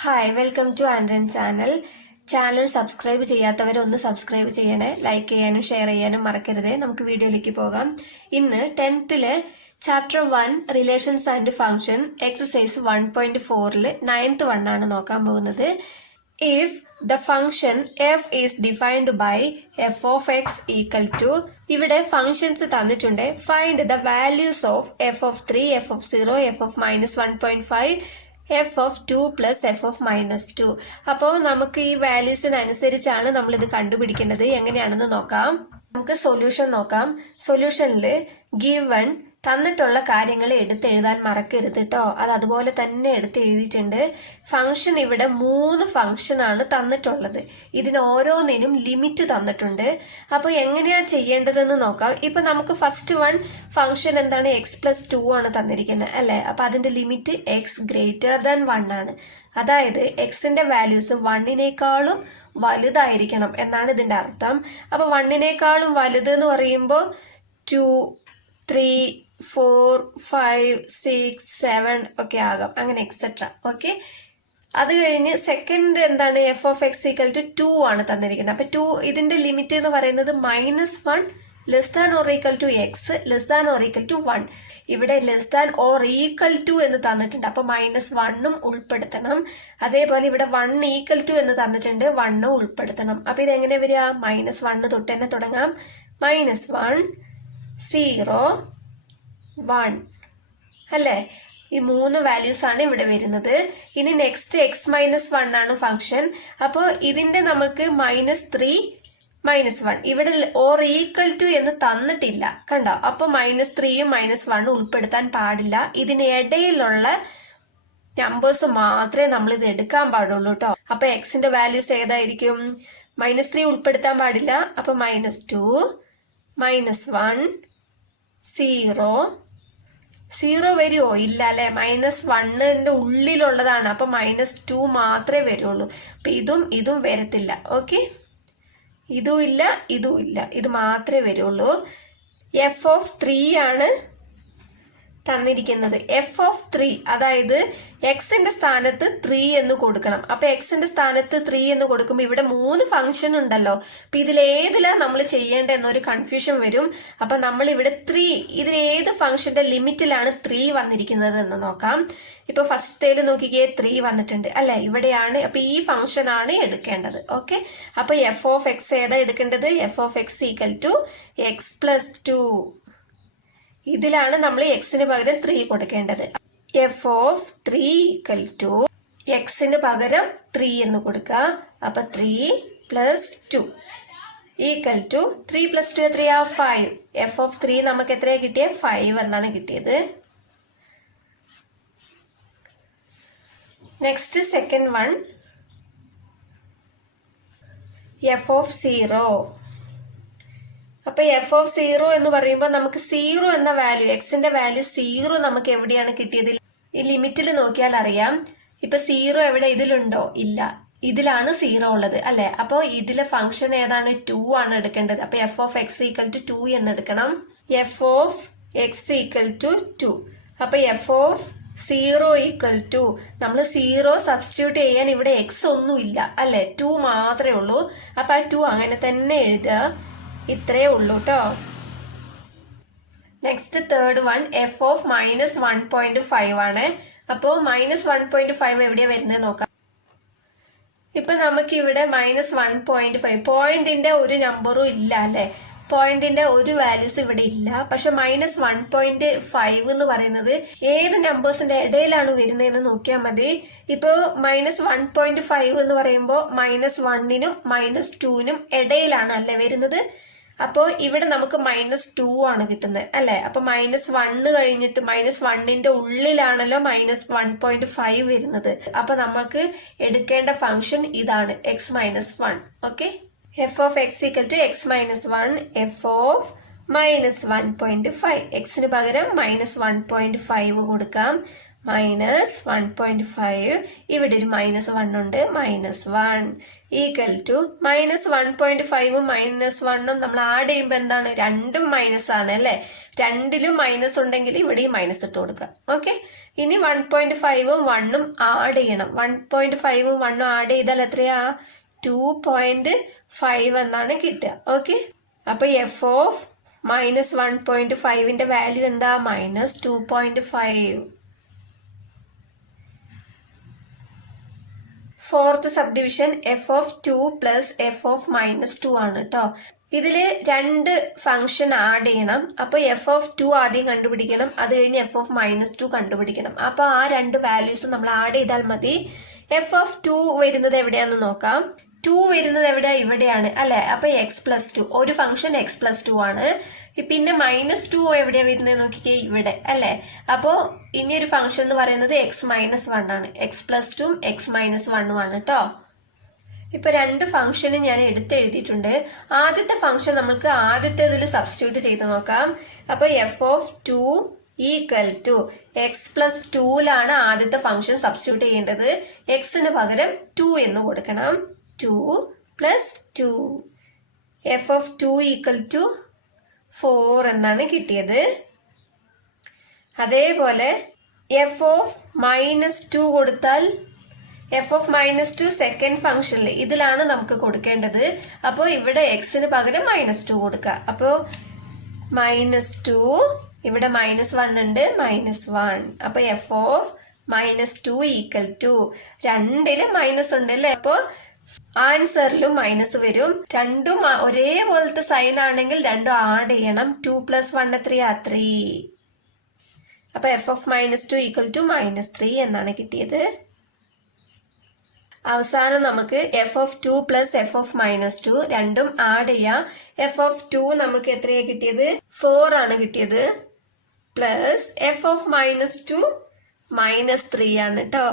Hi welcome to ആൻഡ്രൻ channel subscribe ചെയ്യാത്തവരൊന്ന് subscribe ചെയ്യണേ, ലൈക്ക് ചെയ്യാനും ഷെയർ ചെയ്യാനും മറക്കരുതേ. നമുക്ക് വീഡിയോയിലേക്ക് പോകാം. ഇന്ന് 10th chapter 1 relations and function exercise 1.4 9th 1 ആണ് നോക്കാൻ പോകുന്നത്. If the function F is defined by F of X equal to, ഇവിടെ ഫംഗ്ഷൻസ് തന്നിട്ടുണ്ട്. Find the values of F of 3, F of 0, F of -1.5, F of 2 plus F of -2. അപ്പോൾ നമുക്ക് ഈ വാല്യൂസിനനുസരിച്ചാണ് നമ്മളിത് കണ്ടുപിടിക്കേണ്ടത്. എങ്ങനെയാണെന്ന് നോക്കാം. നമുക്ക് സൊല്യൂഷൻ നോക്കാം. സൊല്യൂഷനിൽ ഗിവൺ തന്നിട്ടുള്ള കാര്യങ്ങൾ എടുത്തെഴുതാൻ മറക്കരുത് കേട്ടോ. അത് അതുപോലെ തന്നെ എടുത്ത് എഴുതിയിട്ടുണ്ട്. ഫംഗ്ഷൻ ഇവിടെ 3 ഫംഗ്ഷനാണ് തന്നിട്ടുള്ളത്. ഇതിന് ഓരോന്നിനും ലിമിറ്റ് തന്നിട്ടുണ്ട്. അപ്പോൾ എങ്ങനെയാണ് ചെയ്യേണ്ടതെന്ന് നോക്കാം. ഇപ്പൊ നമുക്ക് ഫസ്റ്റ് ഫംഗ്ഷൻ എന്താണ്, x+2 ആണ് തന്നിരിക്കുന്നത് അല്ലേ. അപ്പൊ അതിന്റെ ലിമിറ്റ് x greater than 1 ആണ്. അതായത് എക്സിന്റെ വാല്യൂസ് 1നേക്കാളും വലുതായിരിക്കണം എന്നാണ് ഇതിന്റെ അർത്ഥം. അപ്പൊ 1നേക്കാളും വലുത് എന്ന് പറയുമ്പോൾ 2, 3, 4, 5, 6, 7 ഒക്കെ ആകാം, അങ്ങനെ എക്സെട്ര. ഓക്കെ, അത് കഴിഞ്ഞ് സെക്കൻഡ് എന്താണ്, F of X equal to 2 ആണ് തന്നിരിക്കുന്നത്. അപ്പൊ 2 ഇതിന്റെ ലിമിറ്റ് എന്ന് പറയുന്നത് -1 less than or equal to X less than or equal to 1. ഇവിടെ less than or equal to എന്ന് തന്നിട്ടുണ്ട്. അപ്പൊ -1 ഉൾപ്പെടുത്തണം. അതേപോലെ ഇവിടെ 1 ഈക്വൽ ടു എന്ന് തന്നിട്ടുണ്ട്, 1 ഉൾപ്പെടുത്തണം. അപ്പൊ ഇത് എങ്ങനെ വരിക, -1 തൊട്ട് തന്നെ തുടങ്ങാം. -1 0 1 അല്ലേ. ഈ 3 വാല്യൂസ് ആണ് ഇവിടെ വരുന്നത്. ഇനി നെക്സ്റ്റ് x-1 ആണ് ഫംഗ്ഷൻ. അപ്പോൾ ഇതിന്റെ നമുക്ക് -3 -1 ഇവിടെ ഓർ ഈക്വൽ ടു എന്ന് തന്നിട്ടില്ല, കണ്ടോ. അപ്പൊ -3യും -1 ഉൾപ്പെടുത്താൻ പാടില്ല. ഇതിനിടയിലുള്ള നമ്പേഴ്സ് മാത്രമേ നമ്മൾ ഇത് എടുക്കാൻ പാടുള്ളൂ കേട്ടോ. അപ്പൊ എക്സിന്റെ വാല്യൂസ് ഏതായിരിക്കും, -3 ഉൾപ്പെടുത്താൻ പാടില്ല. അപ്പൊ -2 -1 0 വരുമോ, ഇല്ല അല്ലെ. -1ന്റെ ഉള്ളിലുള്ളതാണ്. അപ്പൊ -2 മാത്രമേ വരുള്ളൂ. അപ്പൊ ഇതും വരത്തില്ല. ഓക്കെ, ഇതും ഇല്ല, ഇതും ഇല്ല, ഇത് മാത്രമേ വരുള്ളൂ. എഫ് ഓഫ് 3 ആണ് തന്നിരിക്കുന്നത്. എഫ് ഓഫ് 3 അതായത് എക്സിന്റെ സ്ഥാനത്ത് 3 എന്ന് കൊടുക്കണം. അപ്പൊ എക്സിന്റെ സ്ഥാനത്ത് 3 എന്ന് കൊടുക്കുമ്പോൾ ഇവിടെ 3 ഫംഗ്ഷൻ ഉണ്ടല്ലോ. അപ്പൊ ഇതിലേതിലാ നമ്മൾ ചെയ്യേണ്ട എന്നൊരു കൺഫ്യൂഷൻ വരും. അപ്പൊ നമ്മൾ ഇവിടെ 3, ഇതിൽ ഏത് ഫംഗ്ഷന്റെ ലിമിറ്റിലാണ് 3 വന്നിരിക്കുന്നത് എന്ന് നോക്കാം. ഇപ്പൊ ഫസ്റ്റേല് നോക്കിക്കേ, 3 വന്നിട്ടുണ്ട് അല്ലെ, ഇവിടെയാണ്. അപ്പൊ ഈ ഫംഗ്ഷൻ ആണ് എടുക്കേണ്ടത്. ഓക്കെ, അപ്പൊ എഫ് ഓഫ് എക്സ് ഏതാ എടുക്കേണ്ടത്, F of X equal to x+2. ഇതിലാണ് നമ്മൾ എക്സിന് പകരം 3 കൊടുക്കേണ്ടത്. എഫ് ഓഫ് 3 ഈക്വൽ ടു എക്സിന് പകരം 3 എന്ന് കൊടുക്കുക. അപ്പൊ 3 + 2 ഈക്വൽ ടു 3 + 2 എത്രയാ, 5. എഫ് ഓഫ് 3 നമുക്ക് എത്രയാ കിട്ടിയത്, 5 എന്നാണ് കിട്ടിയത്. Next second one, F of 0. അപ്പൊ എഫ് ഓഫ് 0 എന്ന് പറയുമ്പോൾ നമുക്ക് 0 എന്ന വാല്യൂ, എക്സിന്റെ വാല്യൂ 0 നമുക്ക് എവിടെയാണ് കിട്ടിയത്, ഈ ലിമിറ്റിൽ നോക്കിയാൽ അറിയാം. ഇപ്പൊ 0 എവിടെ, ഇതിലുണ്ടോ, ഇല്ല. ഇതിലാണ് 0 ഉള്ളത് അല്ലെ. അപ്പോൾ ഇതിലെ ഫംഗ്ഷൻ ഏതാണ്, 2 ആണ് എടുക്കേണ്ടത്. അപ്പൊ F of X equal to 2 എന്ന് എടുക്കണം. F of X equal to 2. അപ്പൊ എഫ് ഓഫ് 0 ഈക്വൽ ടു, നമ്മൾ 0 സബ്സ്റ്റിറ്റ്യൂട്ട് ചെയ്യാൻ ഇവിടെ എക്സ് ഒന്നും ഇല്ല അല്ലെ, 2 മാത്രമേ ഉള്ളൂ. അപ്പൊ ആ 2 അങ്ങനെ തന്നെ എഴുതുക, ഇത്രയേ ഉള്ളൂ കേട്ടോ. Next third one, F of -1.5 ആണ്. അപ്പോ -1.5 എവിടെയാ വരുന്നത് നോക്കാം. ഇപ്പൊ നമുക്ക് ഇവിടെ -1.5 പോയിന്റിന്റെ ഒരു നമ്പറും ഇല്ല അല്ലെ, പോയിന്റിന്റെ ഒരു വാല്യൂസ് ഇവിടെ ഇല്ല. പക്ഷെ -1.5 എന്ന് പറയുന്നത് ഏത് നമ്പേഴ്സിന്റെ ഇടയിലാണ് വരുന്നതെന്ന് നോക്കിയാൽ മതി. ഇപ്പൊ -1.5 എന്ന് പറയുമ്പോൾ -1നും -2നും ഇടയിലാണ് അല്ലെ വരുന്നത്. അപ്പോൾ ഇവിടെ നമുക്ക് -2 ആണ് കിട്ടുന്നത് അല്ലെ. അപ്പൊ -1 കഴിഞ്ഞിട്ട് -1ന്റെ ഉള്ളിലാണല്ലോ -1.5 വരുന്നത്. അപ്പൊ നമുക്ക് എടുക്കേണ്ട ഫംഗ്ഷൻ ഇതാണ്, x-1. Okay, F of X equal to x-1, F of -1.5. എക്സിന് പകരം -1.5 കൊടുക്കാം. -1.5, ഇവിടെ ഒരു -1 ഉണ്ട്, -1 ഈക്വൽ ടു -1.5ഉം -1ഉം നമ്മൾ ആഡ് ചെയ്യുമ്പോൾ എന്താണ്, രണ്ടും മൈനസ് ആണ് അല്ലേ. രണ്ടിലും മൈനസ് ഉണ്ടെങ്കിൽ ഇവിടെയും മൈനസ് ഇട്ട് കൊടുക്കുക. ഓക്കെ, ഇനി 1.5ഉം 1ഉം ആഡ് ചെയ്യണം. 1.5ഉം 1ഉം ആഡ് ചെയ്താൽ എത്രയാ, 2.5 എന്നാണ് കിട്ടുക. ഓക്കെ, അപ്പൊ എഫ് ഓഫ് -1.5ന്റെ വാല്യൂ എന്താ, -2.5. Fourth sub division F of 2 plus F of -2 ആണ് കേട്ടോ. ഇതില് രണ്ട് ഫംഗ്ഷൻ ആഡ് ചെയ്യണം. അപ്പൊ എഫ് ഓഫ് 2 ആദ്യം കണ്ടുപിടിക്കണം, അത് കഴിഞ്ഞ് എഫ് ഓഫ് -2 കണ്ടുപിടിക്കണം. അപ്പൊ ആ രണ്ട് വാല്യൂസ് നമ്മൾ ആഡ് ചെയ്താൽ മതി. എഫ് ഓഫ് 2 വരുന്നത് എവിടെയാന്ന് നോക്കാം. 2 വരുന്നത് എവിടെയാ, ഇവിടെയാണ് അല്ലെ. അപ്പൊ x+2, ഒരു ഫംഗ്ഷൻ x+2 ആണ്. പിന്നെ -2 എവിടെയാ വരുന്നത് നോക്കിക്കേ, ഇവിടെ അല്ലെ. അപ്പോ ഇനി ഒരു ഫംഗ്ഷൻ എന്ന് പറയുന്നത് x-1 ആണ്. x+2ഉം x-1ഉം ആണ് കേട്ടോ. ഇപ്പൊ രണ്ട് ഫംഗ്ഷനും ഞാൻ എടുത്തെഴുതിയിട്ടുണ്ട്. ആദ്യത്തെ ഫംഗ്ഷൻ നമുക്ക് ആദ്യത്തേതിൽ സബ്സ്റ്റിറ്റ്യൂട്ട് ചെയ്ത് നോക്കാം. അപ്പൊ എഫ് ഓഫ് 2 ഈക്വൽ ടു x+2ലാണ് ആദ്യത്തെ ഫംഗ്ഷൻ സബ്സ്റ്റിറ്റ്യൂട്ട് ചെയ്യേണ്ടത്. എക്സിന് പകരം 2 എന്ന് കൊടുക്കണം. 2 + 2, എഫ് ഓഫ് 2 ഈക്വൽ ടു 4 എന്നാണ് കിട്ടിയത്. അതേപോലെ എഫ് ഓഫ് -2 കൊടുത്താൽ എഫ് ഓഫ് -2 സെക്കൻഡ് ഫംഗ്ഷനിൽ ഇതിലാണ് നമുക്ക് കൊടുക്കേണ്ടത്. അപ്പോൾ ഇവിടെ എക്സിന് പകരം -2 കൊടുക്കുക. അപ്പോൾ -2, ഇവിടെ -1 ഉണ്ട്, -1. അപ്പൊ എഫ് ഓഫ് -2 ഈക്വൽ ടു, രണ്ടിലും മൈനസ് ഉണ്ട് അല്ലേ. അപ്പോൾ ആൻസറിലും മൈനസ് വരും. രണ്ടും ഒരേപോലത്തെ സൈൻ ആണെങ്കിൽ രണ്ടും ആഡ് ചെയ്യണം. 2 + 1 എത്രയാ, 3. അപ്പൊ എഫ് ഓഫ് -2 ഈക്വൽ ടു -3 എന്നാണ് കിട്ടിയത്. അവസാനം നമുക്ക് എഫ് ഓഫ് 2 + എഫ് ഓഫ് -2 രണ്ടും ആഡ് ചെയ്യാം. എഫ് ഓഫ് 2 നമുക്ക് എത്രയാ കിട്ടിയത്, 4 ആണ് കിട്ടിയത്. പ്ലസ് എഫ് ഓഫ് -2 -3 ആണ് കേട്ടോ.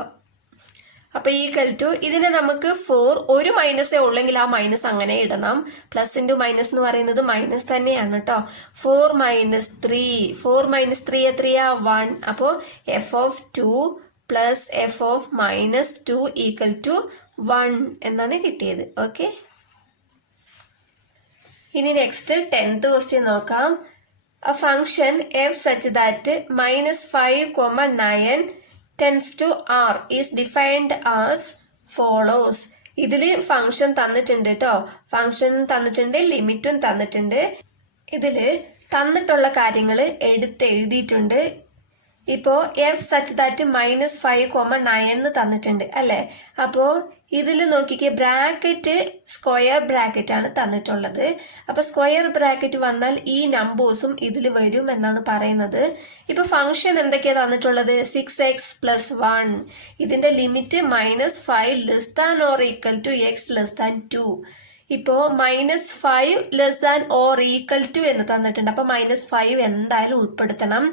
അപ്പൊ ഈക്വൽ ടു, ഇതിനെ നമുക്ക് 4 ഒരു മൈനസേ ഉള്ളെങ്കിൽ ആ മൈനസ് അങ്ങനെ ഇടണം. പ്ലസ് ഇൻറ്റു മൈനസ് എന്ന് പറയുന്നത് മൈനസ് തന്നെയാണ് കേട്ടോ. 4 - 3, 4 - 3 എത്രയാ, 1. അപ്പോ F of 2 + F of -2 equal to 1 എന്നാണ് കിട്ടിയത്. ഓക്കെ, ഇനി നെക്സ്റ്റ് 10th ക്വസ്റ്റ്യൻ നോക്കാം. A function f such that -5, 9 tends to r is defined as follows. ഇതില് ഫംഗ്ഷൻ തന്നിട്ടുണ്ട് കേട്ടോ. ഫംഗ്ഷൻ തന്നിട്ടുണ്ട്, ലിമിറ്റും തന്നിട്ടുണ്ട്. ഇതില് തന്നിട്ടുള്ള കാര്യങ്ങൾ എടുത്തെഴുതിയിട്ടുണ്ട്. ഇപ്പോ എഫ് സച്ച് ദാറ്റ് -5, 9 തന്നിട്ടുണ്ട് അല്ലെ. അപ്പോ ഇതിൽ നോക്കിക്കേ, ബ്രാക്കറ്റ് സ്ക്വയർ ബ്രാക്കറ്റ് ആണ് തന്നിട്ടുള്ളത്. അപ്പൊ സ്ക്വയർ ബ്രാക്കറ്റ് വന്നാൽ ഈ നമ്പേഴ്സും ഇതിൽ വരും എന്നാണ് പറയുന്നത്. ഇപ്പൊ ഫംഗ്ഷൻ എന്തൊക്കെയാ തന്നിട്ടുള്ളത്, 6x + 1. ഇതിന്റെ ലിമിറ്റ് -5 < ≤ x < 2. ഇപ്പോ -5 < ≤ എന്ന് തന്നിട്ടുണ്ട്. അപ്പൊ -5 എന്തായാലും ഉൾപ്പെടുത്തണം.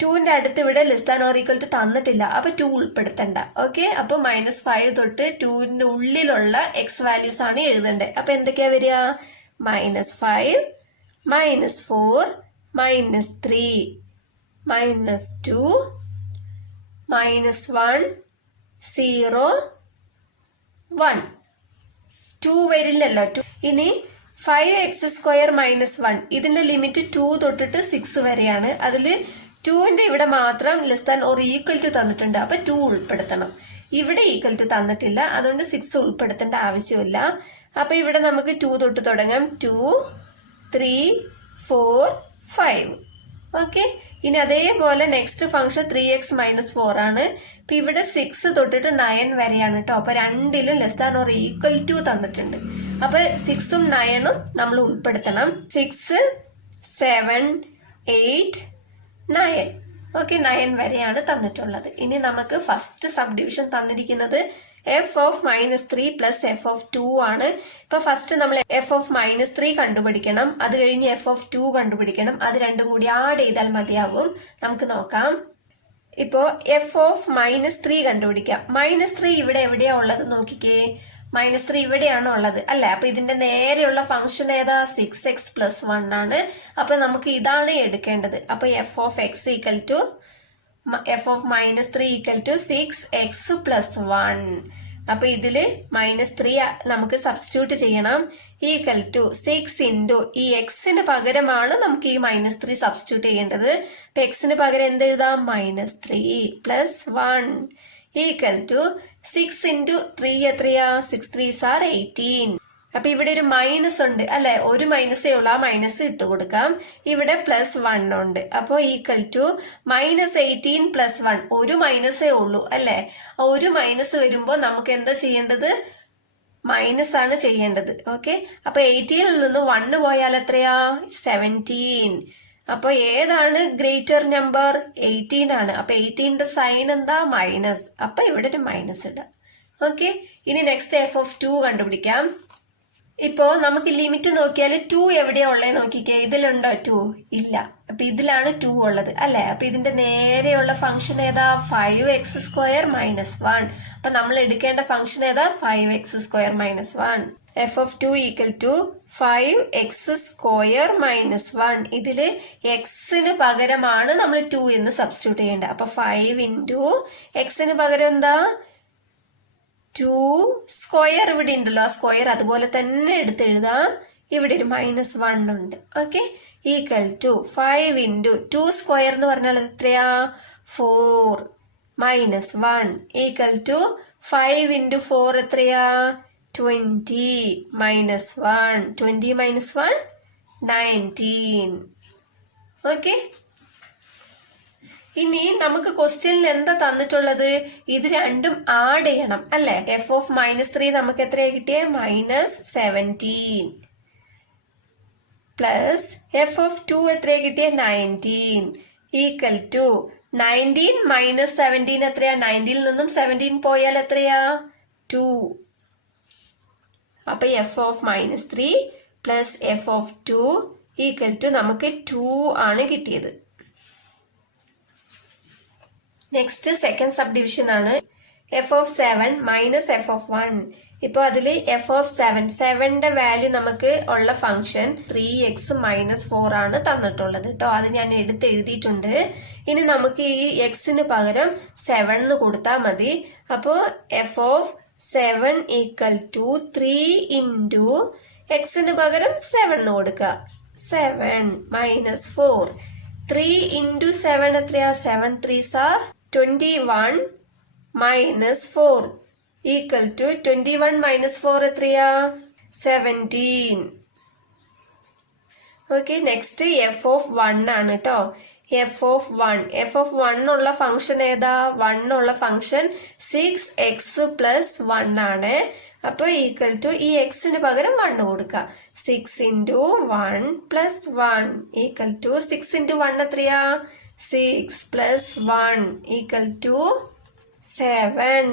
2ന്റെ അടുത്ത് ഇവിടെ < ≤ തന്നിട്ടില്ല, അപ്പൊ 2 ഉൾപ്പെടുത്തണ്ട. ഓക്കെ, അപ്പൊ -5 തൊട്ട് 2ന്റെ ഉള്ളിലുള്ള x വാല്യൂസ് ആണ് എഴുതേണ്ടത്. അപ്പൊ എന്തൊക്കെയാ വരിക, -5, -4, -3, -2, -1, 0, 1. 2 വരില്ലല്ലോ. ഇനി 5x² - 1, ഇതിന്റെ ലിമിറ്റ് 2 തൊട്ടിട്ട് 6 വരെയാണ്. അതില് 2ന്റെ ഇവിടെ മാത്രം < ≤ തന്നിട്ടുണ്ട്. അപ്പൊ 2 ഉൾപ്പെടുത്തണം. ഇവിടെ = തന്നിട്ടില്ല, അതുകൊണ്ട് 6 ഉൾപ്പെടുത്തേണ്ട ആവശ്യമില്ല. അപ്പൊ ഇവിടെ നമുക്ക് 2 തൊട്ട് തുടങ്ങാം. 2, 3, 4, 5. ഓക്കെ, ഇനി അതേപോലെ നെക്സ്റ്റ് ഫംഗ്ഷൻ 3x - 4 ആണ്. ഇപ്പൊ ഇവിടെ 6 തൊട്ടിട്ട് 9 വരെയാണ് കേട്ടോ. അപ്പൊ രണ്ടിലും < ≤ തന്നിട്ടുണ്ട്. അപ്പൊ 6ഉം 9ഉം നമ്മൾ ഉൾപ്പെടുത്തണം. 6, 7, 8, 9. ഓക്കെ, 9 വരെയാണ് തന്നിട്ടുള്ളത്. ഇനി നമുക്ക് ഫസ്റ്റ് സബ് ഡിവിഷൻ തന്നിരിക്കുന്നത് എഫ് ഓഫ് -3 + എഫ് ഓഫ് 2 ആണ്. ഇപ്പൊ ഫസ്റ്റ് നമ്മൾ എഫ് ഓഫ് -3 കണ്ടുപിടിക്കണം, അത് കഴിഞ്ഞ് എഫ് ഓഫ് 2 കണ്ടുപിടിക്കണം. അത് രണ്ടും കൂടി ആഡ് ചെയ്താൽ മതിയാകും. നമുക്ക് നോക്കാം. ഇപ്പോ എഫ് ഓഫ് -3 കണ്ടുപിടിക്കാം. -3 ഇവിടെ എവിടെയാ ഉള്ളത് നോക്കിക്കേ, -3 ഇവിടെയാണ് ഉള്ളത് അല്ലെ. അപ്പൊ ഇതിന്റെ നേരെയുള്ള ഫംഗ്ഷൻ ഏതാ, 6x + 1 ആണ്. അപ്പൊ നമുക്ക് ഇതാണ് എടുക്കേണ്ടത്. അപ്പൊ F of x equal to F of -3 equal to 6x + 1. അപ്പൊ ഇതില് -3 നമുക്ക് സബ്സ്റ്റിറ്റ്യൂട്ട് ചെയ്യണം. ഈക്വൽ ടു 6 ഇൻറ്റു ഈ എക്സിന് പകരമാണ് നമുക്ക് ഈ -3 സബ്സ്റ്റിറ്റ്യൂട്ട് ചെയ്യേണ്ടത്. അപ്പൊ എക്സിന് പകരം എന്തെഴുതാം? -3 + 1 ഈക്വൽ ടു 6 ഇൻറ്റു 3 എത്രയാ? 6 3s are 18. അപ്പൊ ഇവിടെ ഒരു മൈനസ് ഉണ്ട് അല്ലെ? ഒരു മൈനസേ ഉള്ളൂ, ആ മൈനസ് ഇട്ട് കൊടുക്കാം. ഇവിടെ +1 ഉണ്ട്. അപ്പോൾ ഈക്വൽ ടു -18 + 1. ഒരു മൈനസേ ഉള്ളൂ അല്ലെ? ഒരു മൈനസ് വരുമ്പോൾ നമുക്ക് എന്താ ചെയ്യേണ്ടത്? മൈനസ് ആണ് ചെയ്യേണ്ടത്. ഓക്കെ, അപ്പൊ 18ൽ നിന്ന് 1 പോയാൽ എത്രയാ? 17. അപ്പൊ ഏതാണ് ഗ്രേറ്റർ നമ്പർ? 18 ആണ്. അപ്പൊ 18ന്റെ സൈൻ എന്താ? മൈനസ്. അപ്പൊ ഇവിടെ ഒരു മൈനസ് ഇടാം. ഓക്കെ, ഇനി നെക്സ്റ്റ് f(2) കണ്ടുപിടിക്കാം. ഇപ്പോ നമുക്ക് ലിമിറ്റ് നോക്കിയാൽ 2 എവിടെയാ ഉള്ളത് നോക്കിക്കേ. ഇതിലുണ്ടോ 2? ഇല്ല. അപ്പൊ ഇതിലാണ് 2 ഉള്ളത് അല്ലെ? അപ്പൊ ഇതിന്റെ നേരെയുള്ള ഫംഗ്ഷൻ ഏതാ? 5x² - 1. അപ്പൊ നമ്മൾ എടുക്കേണ്ട ഫംഗ്ഷൻ ഏതാ? 5x² - 1. f(2) equal to 5x² - 1. ഇതില് എക്സിന് പകരമാണ് നമ്മൾ 2 എന്ന് സബ്സ്റ്റിറ്റ്യൂട്ട് ചെയ്യേണ്ടത്. അപ്പൊ 5 ഇൻറ്റു എക്സിന് പകരം എന്താ? 2² ഇവിടെ ഉണ്ടല്ലോ, ആ സ്ക്വയർ അതുപോലെ തന്നെ എടുത്തെഴുതാം. ഇവിടെ ഒരു -1 ഉണ്ട്. ഓക്കെ, ഈക്വൽ ടു 5 ഇൻറ്റു 2² എന്ന് പറഞ്ഞാൽ എത്രയാ? 4 -1 ഈക്വൽ ടു 5 ഇൻറ്റു 4 എത്രയാ? 20 -1. 20 - 1 19. ഓക്കെ, ഇനി നമുക്ക് ക്വസ്റ്റ്യനിൽ എന്താ തന്നിട്ടുള്ളത്? ഇത് രണ്ടും ആഡ് ചെയ്യണം അല്ലെ? എഫ് ഓഫ് -3 നമുക്ക് എത്രയാ കിട്ടിയേ? -17 പ്ലസ് f(2) എത്രയാ കിട്ടിയേ? 19 ഈക്വൽ ടു 19 - 17 എത്രയാ? 19ൽ നിന്നും 17 പോയാൽ എത്രയാ? 2. അപ്പൊ F of -3 plus f(2) equal to നമുക്ക് 2 ആണ് കിട്ടിയത്. നെക്സ്റ്റ് സെക്കൻഡ് സബ് ഡിവിഷൻ ആണ്. f(7) - f(1). ഇപ്പൊ അതില് f(7)ന്റെ വാല്യൂ നമുക്ക് ഉള്ള ഫംഗ്ഷൻ 3x - 4 ആണ് തന്നിട്ടുള്ളത് കേട്ടോ. അത് ഞാൻ എഴുതിയിട്ടുണ്ട്. ഇനി നമുക്ക് ഈ എക്സിന് പകരം 7 എന്ന് കൊടുത്താൽ മതി. അപ്പോ f(7) ഈക്വൽ ടു 3 ഇൻറ്റു എക്സിന് പകരം 7 എന്ന് കൊടുക്കുക. 7 - 4. 3 ഇൻറ്റു 7 എത്രയാ? 7 3s are 21 - 4 ഈക്വൽ ടു 21 - 4 എത്രയാ? 17. ഓക്കെ, നെക്സ്റ്റ് f(1) ആണ് കേട്ടോ. f(1) ഉള്ള ഫംഗ്ഷൻ ഏതാ? 1 ഉള്ള ഫംഗ്ഷൻ 6x + 1 ആണ്. അപ്പൊ ഈക്വൽ ടു ഈ എക്സിന് പകരം 1 കൊടുക്കുക. 6 ഇൻറ്റു 1 + 1 ഈക്വൽ ടു 6 ഇൻറ്റു 1 എത്രയാ? 6 + 1 ഈക്വൽ ടു 7.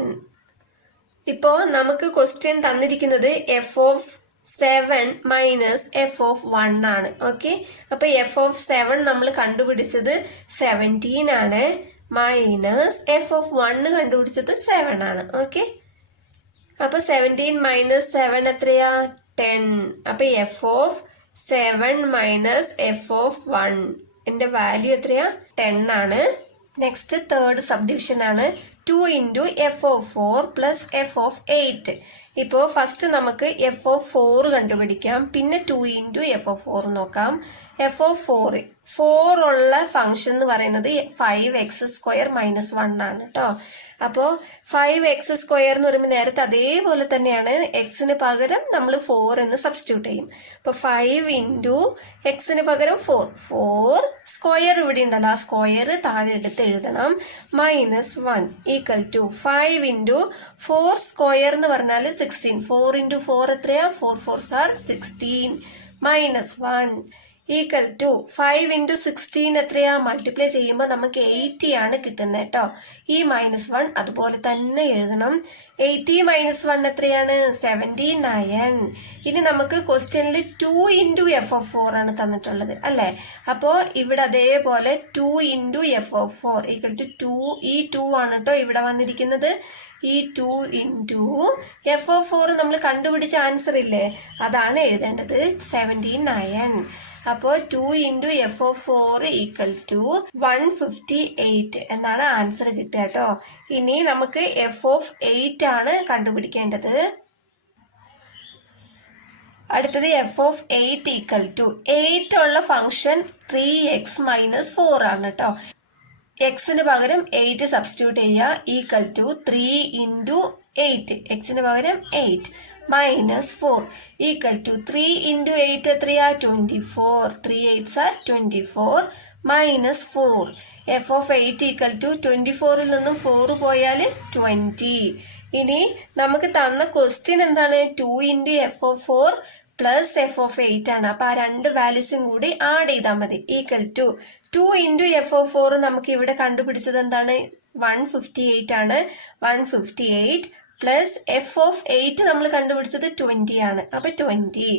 ഇപ്പോ നമുക്ക് ക്വസ്റ്റ്യൻ തന്നിരിക്കുന്നത് f(7) - f(1) ആണ്. ഓക്കെ, അപ്പൊ f(7) നമ്മൾ കണ്ടുപിടിച്ചത് 17 ആണ്, മൈനസ് f(1) കണ്ടുപിടിച്ചത് 7 ആണ്. ഓക്കെ, അപ്പൊ 17 - 7 എത്രയാ? 10. അപ്പൊ f(7) - f(1) ന്റെ വാല്യൂ എത്രയാ? 10 ആണ്. നെക്സ്റ്റ് തേർഡ് സബ് ഡിവിഷൻ ആണ്. 2 ഇൻറ്റു f(4) പ്ലസ് f(8). ഇപ്പോ ഫസ്റ്റ് നമുക്ക് f(4) കണ്ടുപിടിക്കാം, പിന്നെ 2 ഇൻറ്റു f(4) നോക്കാം. f(4) ഉള്ള ഫംഗ്ഷൻ എന്ന് പറയുന്നത് 5x² - 1 ആണ് കേട്ടോ. അപ്പോൾ 5x² എന്ന് പറയുമ്പോൾ നേരത്തെ അതേപോലെ തന്നെയാണ്. എക്സിന് പകരം നമ്മൾ 4 എന്ന് സബ്സ്റ്റിറ്റ്യൂട്ട് ചെയ്യും. അപ്പോൾ 5 ഇൻറ്റു എക്സിന് പകരം 4 സ്ക്വയർ ഇവിടെ ഉണ്ടല്ലോ, ആ സ്ക്വയർ താഴെ എടുത്ത് എഴുതണം. -1 ഈക്വൽ ടു 5 ഇൻറ്റു 4 സ്ക്വയർ എന്ന് പറഞ്ഞാൽ 16. 4 ഇൻറ്റു 4 എത്രയാ? 4 4s are 16 -1 equal to 5 into 16 എത്രയാ? മൾട്ടിപ്ലൈ ചെയ്യുമ്പോൾ നമുക്ക് 80 ആണ് കിട്ടുന്നത് കേട്ടോ. ഈ -1 അതുപോലെ തന്നെ എഴുതണം. 80 - 1 എത്രയാണ്? 79. ഇനി നമുക്ക് ക്വസ്റ്റ്യനിൽ 2 ഇൻറ്റു f(4) ആണ് തന്നിട്ടുള്ളത് അല്ലേ? അപ്പോൾ ഇവിടെ അതേപോലെ 2 ഇൻറ്റു f(4) ഈക്വൽ ടു 2. ഈ 2 ആണ് കേട്ടോ ഇവിടെ വന്നിരിക്കുന്നത്. ഈ 2 ഇൻറ്റു f(4) നമ്മൾ കണ്ടുപിടിച്ച ആൻസർ ഇല്ലേ, അതാണ് എഴുതേണ്ടത്. 79. അപ്പോൾ 2 into F of 4 equal to 158 എന്നാണ് ആൻസർ കിട്ടുക കേട്ടോ. ഇനി നമുക്ക് എഫ് ഓഫ് 8 ആണ് കണ്ടുപിടിക്കേണ്ടത്. അടുത്തത് എഫ് ഓഫ് 8 ഈക്വൽ ടു 8 ഉള്ള ഫംഗ്ഷൻ 3x - 4 ആണ് കേട്ടോ. എക്സിന് പകരം 8 സബ്സ്റ്റിറ്റ്യൂട്ട് ചെയ്യുക. ഈക്വൽ ടു 3 ഇൻറ്റു 8, എക്സിന് പകരം 8 മൈനസ് 4 ഈക്വൽ ടു 3 ഇൻറ്റു 8 എത്രയാ 24, 3 8s are 24 minus 4. F of 8 equal to 24ൽ നിന്നും 4 പോയാൽ 20. ഇനി നമുക്ക് തന്ന ക്വസ്റ്റ്യൻ എന്താണ്? 2 into F of 4 plus F of 8 ആണ്. അപ്പൊ ആ രണ്ട് വാല്യൂസും കൂടി ആഡ് ചെയ്താൽ മതി. Equal to 2 into F of 4 നമുക്ക് ഇവിടെ കണ്ടുപിടിച്ചത് എന്താണ്? 158 ആണ്. 158 പ്ലസ് എഫ് ഓഫ് 8 നമ്മൾ കണ്ടുപിടിച്ചത് 20 ആണ്. അപ്പൊ 20.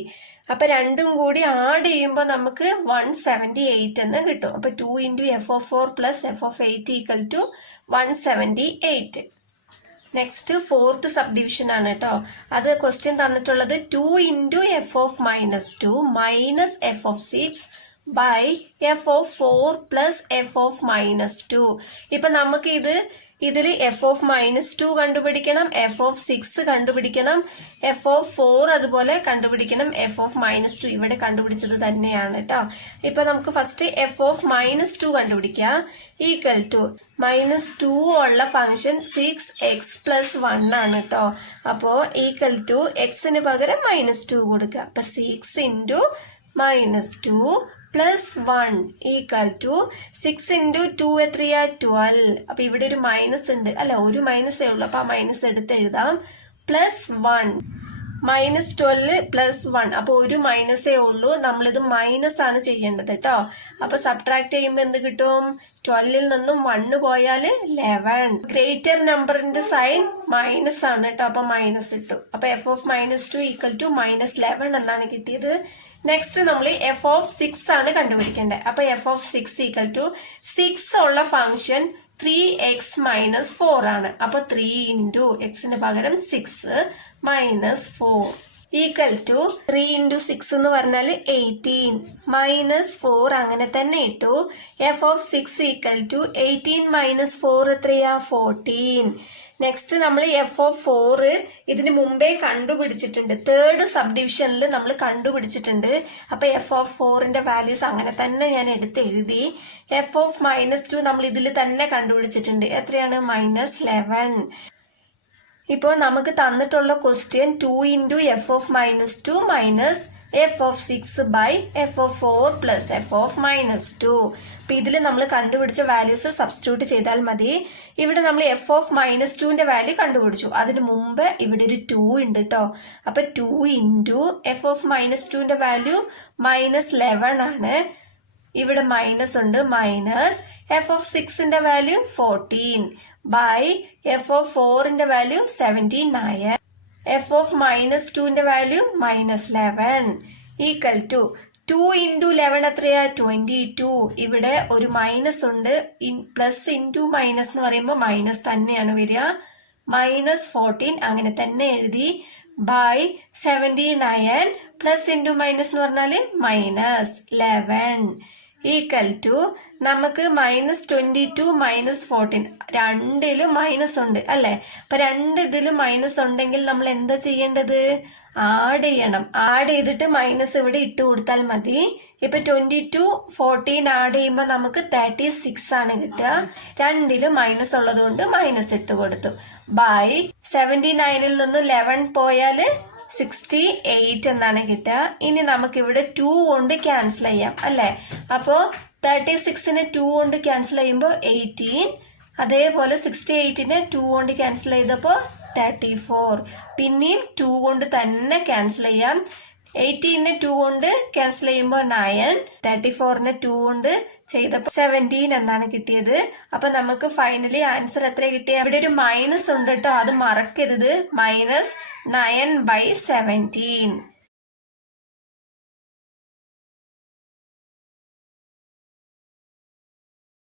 അപ്പൊ രണ്ടും കൂടി ആഡ് ചെയ്യുമ്പോൾ നമുക്ക് 178 എന്ന് കിട്ടും. അപ്പൊ 2 into F of 4 plus F of 8 equal to 178. Next fourth subdivision ആണ് കേട്ടോ. അത് ക്വസ്റ്റ്യൻ തന്നിട്ടുള്ളത് 2 into F of -2 minus F of 6 by F of 4 plus F of -2. ഇപ്പൊ നമുക്ക് ഇതിൽ എഫ് ഓഫ് -2 കണ്ടുപിടിക്കണം, എഫ് ഓഫ് 6 കണ്ടുപിടിക്കണം, എഫ് ഓഫ് 4 അതുപോലെ കണ്ടുപിടിക്കണം, എഫ് ഓഫ് -2 ഇവിടെ കണ്ടുപിടിച്ചത് തന്നെയാണ് കേട്ടോ. ഇപ്പൊ നമുക്ക് ഫസ്റ്റ് എഫ് ഓഫ് -2 കണ്ടുപിടിക്കാം. ഈക്വൽ ടു -2 ഉള്ള ഫംഗ്ഷൻ 6x + 1 ആണ് കേട്ടോ. അപ്പോ ഈക്വൽ ടു എക്സിന് പകരം -2 കൊടുക്കുക. അപ്പൊ 6 into -2 plus 1 equal to 6 into 2 എത്രയാ 12. അപ്പൊ ഇവിടെ ഒരു മൈനസ് ഉണ്ട് അല്ല, ഒരു മൈനസേ ഉള്ളൂ. അപ്പൊ ആ മൈനസ് എടുത്ത് എഴുതാം. Plus 1 -12 plus 1. അപ്പൊ ഒരു മൈനസേ ഉള്ളൂ. നമ്മളിത് മൈനസ് ആണ് ചെയ്യേണ്ടത് കേട്ടോ. അപ്പൊ സബ്ട്രാക്ട് ചെയ്യുമ്പോൾ എന്ത് കിട്ടും? 12ൽ നിന്നും 1 പോയാൽ 11. ഗ്രേറ്റർ നമ്പറിന്റെ സൈൻ മൈനസ് ആണ് കേട്ടോ. അപ്പൊ മൈനസ് ഇട്ടു. അപ്പൊ എഫ് ഓഫ് -2 ഈക്വൽ ടു -11 എന്നാണ് കിട്ടിയത്. നെക്സ്റ്റ് നമ്മൾ എഫ് ഓഫ് 6 ആണ് കണ്ടുപിടിക്കേണ്ടത്. അപ്പൊ എഫ് ഓഫ് 6 ഈക്വൽ ടു 6 ഉള്ള ഫംഗ്ഷൻ 3x - 4 ആണ്. അപ്പൊ 3 ഇൻറ്റു എക്സിന് പകരം 6 മൈനസ് 4 ഈക്വൽ ടു 3 ഇൻറ്റു 6 എന്ന് പറഞ്ഞാൽ 18 മൈനസ് 4 അങ്ങനെ തന്നെ ഇട്ടു. എഫ് ഓഫ് 6 ഈക്വൽ ടു 18 - 4 എത്രയാ 14. നെക്സ്റ്റ് നമ്മൾ എഫ് ഓഫ് 4 ഇതിന് മുമ്പേ കണ്ടുപിടിച്ചിട്ടുണ്ട്. തേർഡ് സബ് ഡിവിഷനിൽ നമ്മൾ കണ്ടുപിടിച്ചിട്ടുണ്ട്. അപ്പൊ എഫ് ഓഫ് 4ന്റെ വാല്യൂസ് അങ്ങനെ തന്നെ ഞാൻ എടുത്ത് എഴുതി. എഫ് ഓഫ് -2 നമ്മൾ ഇതിൽ തന്നെ കണ്ടുപിടിച്ചിട്ടുണ്ട്. എത്രയാണ്? -11. ഇപ്പോൾ നമുക്ക് തന്നിട്ടുള്ള question 2 into F of -2 minus F of 6 by F of 4 plus F of -2. അപ്പൊ ഇതിൽ നമ്മൾ കണ്ടുപിടിച്ച വാല്യൂസ് സബ്സ്റ്റിറ്റ്യൂട്ട് ചെയ്താൽ മതി. ഇവിടെ നമ്മൾ എഫ് ഓഫ് -2ന്റെ വാല്യൂ കണ്ടുപിടിച്ചു. അതിന് മുമ്പ് ഇവിടെ ഒരു 2 ഉണ്ട് കേട്ടോ. അപ്പൊ 2 ഇൻറ്റു എഫ് ഓഫ് -2ന്റെ വാല്യൂ -11 ആണ്. ഇവിടെ മൈനസ് ഉണ്ട്. മൈനസ് എഫ് ഓഫ് 6ന്റെ വാല്യൂ 14 ബൈ എഫ് ഓഫ് 4ന്റെ വാല്യൂ 79. എഫ് ഓഫ് -2ന്റെ വാല്യൂ -11 ഈക്വൽ ടു 2 ഇൻറ്റു 11 എത്രയാ 22. ഇവിടെ ഒരു മൈനസ് ഉണ്ട്. പ്ലസ് ഇൻറ്റു മൈനസ് എന്ന് പറയുമ്പോൾ മൈനസ് തന്നെയാണ് വരിക. -14 അങ്ങനെ തന്നെ എഴുതി. ബൈ 79 പ്ലസ് ഇൻറ്റു മൈനസ് എന്ന് പറഞ്ഞാൽ -11 ഈക്വൽ ടു നമുക്ക് -22 -14 രണ്ടിലും മൈനസ് ഉണ്ട് അല്ലെ. അപ്പൊ ഇതിലും മൈനസ് ഉണ്ടെങ്കിൽ നമ്മൾ എന്താ ചെയ്യേണ്ടത്? ആഡ് ചെയ്യണം. ആഡ് ചെയ്തിട്ട് മൈനസ് ഇവിടെ ഇട്ട് കൊടുത്താൽ മതി. ഇപ്പൊ 22 14 ആഡ് ചെയ്യുമ്പോൾ നമുക്ക് 36 ആണ് കിട്ടുക. രണ്ടിലും മൈനസ് ഉള്ളത് കൊണ്ട് മൈനസ് ഇട്ട് കൊടുത്തു. ബൈ 79ൽ നിന്ന് 11 പോയാല് 68 എന്നാണ് കിട്ടുക. ഇനി നമുക്ക് ഇവിടെ 2 കൊണ്ട് ക്യാൻസൽ ചെയ്യാം അല്ലെ. അപ്പോ 36നെ 2 കൊണ്ട് ക്യാൻസൽ ചെയ്യുമ്പോൾ 18. അതേപോലെ 68നെ 2 കൊണ്ട് ക്യാൻസൽ ചെയ്തപ്പോൾ 34. പിന്നെയും 2 കൊണ്ട് തന്നെ ക്യാൻസൽ ചെയ്യാം. 18നെ 2 കൊണ്ട് ക്യാൻസൽ ചെയ്യുമ്പോൾ 9. 34നെ 2 കൊണ്ട് ചെയ്തപ്പോൾ 17 എന്നാണ് കിട്ടിയത്. അപ്പൊ നമുക്ക് ഫൈനലി ആൻസർ എത്ര കിട്ടിയ? ഇവിടെ ഒരു മൈനസ് ഉണ്ട് കേട്ടോ, അത് മറക്കരുത്. -9/17.